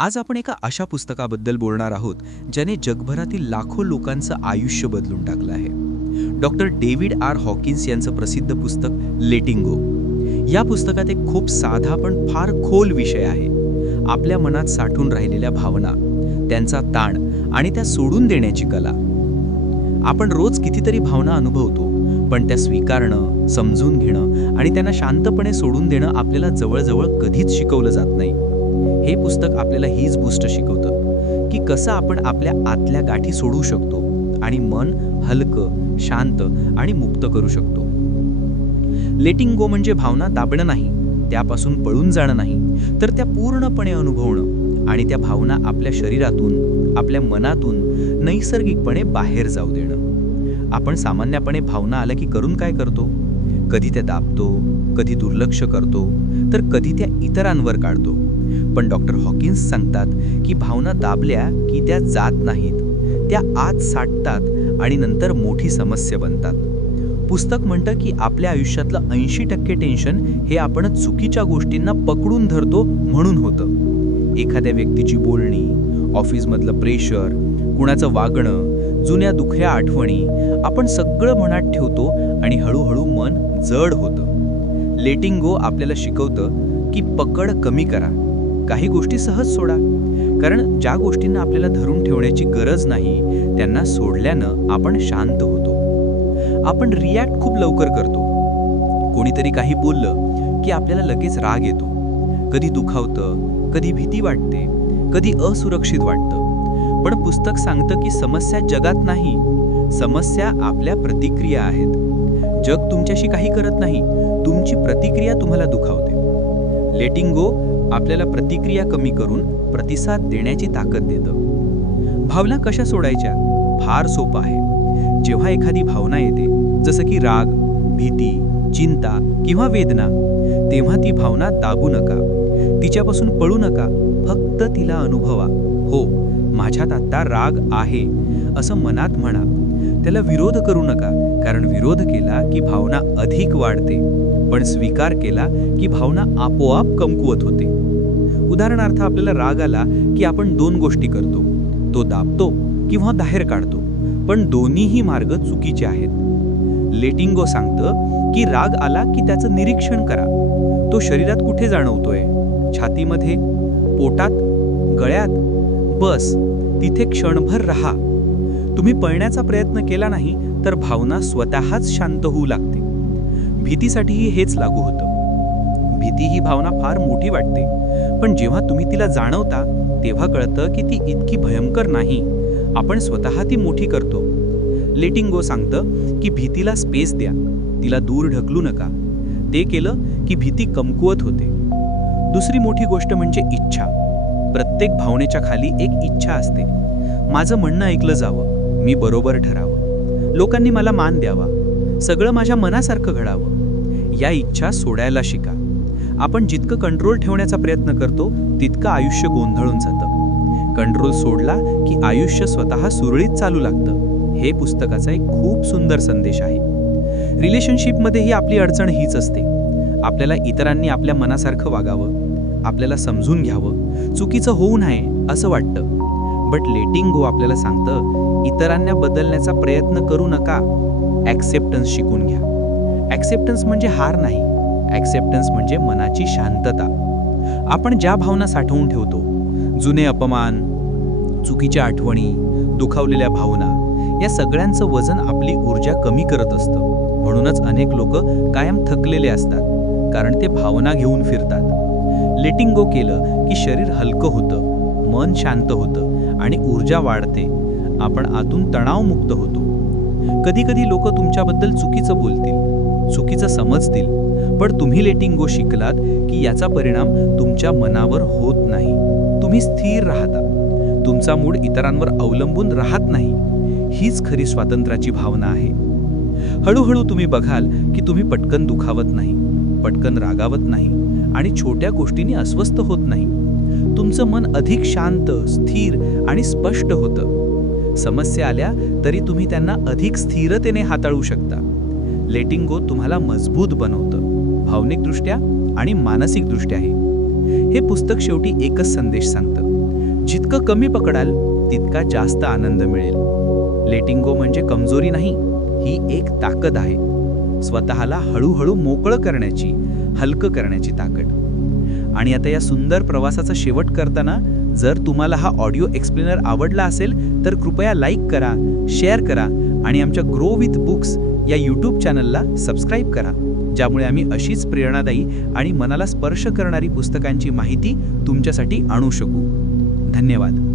आज आपण एका अशा पुस्तकाबद्दल बोलणार आहोत ज्याने जगभरातील लाखो लोकांचं आयुष्य बदलून टाकलं आहे. डॉक्टर डेव्हिड आर हॉकिन्स यांचं प्रसिद्ध पुस्तक लेटिंगो. या पुस्तकात एक खूप साधा पण फार खोल विषय आहे. आपल्या मनात साठून राहिलेल्या भावना त्यांचा ताण आणि त्या सोडून देण्याची कला. आपण रोज कितीतरी भावना अनुभवतो पण त्या स्वीकारणं समजून घेणं आणि त्यांना शांतपणे सोडून देणं आपल्याला जवळजवळ कधीच शिकवलं जात नाही. हे पुस्तक आपल्याला हीच गोष्ट शिकवतं की कसं आपण आपल्या आतल्या गाठी सोडू शकतो आणि मन हलकं शांत आणि मुक्त करू शकतो. लेटिंग गो म्हणजे भावना दाबणं नाही त्यापासून पळून जाणं नाही तर त्या पूर्णपणे अनुभवणं आणि त्या भावना आपल्या शरीरातून आपल्या मनातून नैसर्गिकपणे बाहेर जाऊ देणं. आपण सामान्यपणे भावना आल्या की करून काय करतो? कधी त्या दाबतो कधी दुर्लक्ष करतो तर कधी त्या इतरांवर काढतो. पण डॉक्टर हॉकिन्स सांगतात की भावना दाबल्या की त्या जात नाहीत. त्या आत साठतात आणि नंतर मोठी समस्या बनतात. पुस्तक म्हणतं की आपल्या आयुष्यातलं ऐंशी टक्के टेन्शन हे आपण चुकीच्या गोष्टींना पकडून धरतो म्हणून होतं. एखाद्या व्यक्तीची बोलणी ऑफिसमधलं प्रेशर कुणाचं वागणं जुन्या दुखऱ्या आठवणी आपण सगळं मनात ठेवतो आणि हळूहळू मन जड होतं. लेटिंग गो आपल्याला शिकवतं की पकड कमी करा. काही गोष्टी सहज सोडा. कारण ज्या गोष्टींना आपल्याला धरून ठेवण्याची गरज नाही त्यांना सोडल्यानं आपण शांत होतो. आपण रिॲक्ट खूप लवकर करतो. कोणीतरी काही बोललं की आपल्याला लगेच राग येतो. कधी दुखावतं कधी भीती वाटते कधी असुरक्षित वाटतं. पण पुस्तक सांगतं की समस्या जगात नाही समस्या आपल्या प्रतिक्रिया आहेत. जग तुमच्याशी काही करत नाही तुमची प्रतिक्रिया तुम्हाला दुखावते. लेटिंग गो आपल्याला प्रतिक्रिया कमी करून प्रतिसाद देण्याची ताकद देतं. भावना कशा सोडायच्या? फार सोपं आहे. जेव्हा एखादी भावना येते जसं की राग भीती चिंता किंवा वेदना तेव्हा ती भावना दाबू नका. तिच्यापासून पळू नका. फक्त तिला अनुभवा. हो माझ्यात आत्ता राग आहे असं मनात म्हणा. त्याला विरोध करू नका कारण विरोध केला की भावना अधिक वाढते. पण स्वीकार केला की भावना आपोआप कमकुवत होते. उदाहरणार्थ आपल्याला राग आला की आपण दोन गोष्टी करतो. तो दाबतो किंवा बाहेर काढतो. पण दोन्हीही मार्ग चुकीचे आहेत. लेटिंगो सांगतं की राग आला की त्याचं निरीक्षण करा. तो शरीरात कुठे जाणवतोय? छातीमध्ये? पोटात? गळ्यात? बस तिथे क्षणभर राहा. तुम्ही पळण्याचा प्रयत्न केला नाही तर भावना स्वतःच शांत होऊ लागते. भीतीसाठीही हेच लागू होतं. ती ही भावना फार मोठी वाटते. पण जेव्हा तुम्ही तिला जाणवता तेव्हा कळतं की ती इतकी भयंकर नाही. आपण स्वतः ती मोठी करतो. लेटिंगो सांगतं की भीतीला स्पेस द्या. तिला दूर ढकलू नका. ते केलं की भीती कमकुवत होते. दुसरी मोठी गोष्ट म्हणजे इच्छा. प्रत्येक भावनेच्या खाली एक इच्छा असते. माझं म्हणणं ऐकलं जावं. मी बरोबर ठरावं. लोकांनी मला मान द्यावा. सगळं माझ्या मनासारखं घडावं. या इच्छा सोडायला शिका. आपण जितकं कंट्रोल ठेवण्याचा प्रयत्न करतो तितकं आयुष्य गोंधळून जातं. कंट्रोल सोडला की आयुष्य स्वतः सुरळीत चालू लागतं. हे पुस्तकाचा एक खूप सुंदर संदेश आहे. रिलेशनशिपमध्येही आपली अडचण हीच असते. आपल्याला इतरांनी आपल्या मनासारखं वागावं आपल्याला समजून घ्यावं चुकीचं होऊ नये असं वाटतं. बट लेटिंग गो आपल्याला सांगतं इतरांना बदलण्याचा प्रयत्न करू नका. ॲक्सेप्टन्स शिकून घ्या. ॲक्सेप्टन्स म्हणजे हार नाही. ॲक्सेप्टन्स म्हणजे मनाची शांतता. आपण ज्या भावना साठवून ठेवतो जुने अपमान चुकीच्या आठवणी दुखावलेल्या भावना या सगळ्यांचं वजन आपली ऊर्जा कमी करत असतं. म्हणूनच अनेक लोक कायम थकलेले असतात कारण ते भावना घेऊन फिरतात. लेटिंग गो केलं की शरीर हलकं होतं मन शांत होतं आणि ऊर्जा वाढते. आपण आतून तणावमुक्त होतो. कधीकधी लोक तुमच्याबद्दल चुकीचं बोलतील. चुकीचं समजतील. पण तुम्ही लेटिंग शिकलात की याचा परिणाम तुमच्या मनावर होत नाही. तुम्ही स्थिर राहता. तुमचा मूड इतरांवर अवलंबून राहत नाही. हीच खरी स्वातंत्र्याची भावना आहे. हळूहळू तुम्ही बघाल की तुम्ही पटकन दुखावत नाही पटकन रागावत नाही आणि छोट्या गोष्टींनी अस्वस्थ होत नाही. तुमचं मन अधिक शांत स्थिर आणि स्पष्ट होतं. समस्या आल्या तरी तुम्ही त्यांना अधिक स्थिरतेने हाताळू शकता. लेटिंग गो तुम्हाला मजबूत बनवतं. भावनिकदृष्ट्या आणि मानसिकदृष्ट्याही. हे पुस्तक शेवटी एकच संदेश सांगतं. जितकं कमी पकडाल तितका जास्त आनंद मिळेल. लेटिंगो म्हणजे कमजोरी नाही ही एक ताकद आहे. स्वतःला हळूहळू मोकळं करण्याची हलकं करण्याची ताकद. आणि आता या सुंदर प्रवासाचा शेवट करताना जर तुम्हाला हा ऑडिओ एक्सप्लेनर आवडला असेल तर कृपया लाईक करा शेअर करा आणि आमच्या ग्रो विथ बुक्स या यूट्यूब चॅनलला सबस्क्राईब करा ज्यामुळे आम्ही अशीच प्रेरणादायी आणि मनाला स्पर्श करणारी पुस्तकांची माहिती तुमच्यासाठी आणू शकू. धन्यवाद.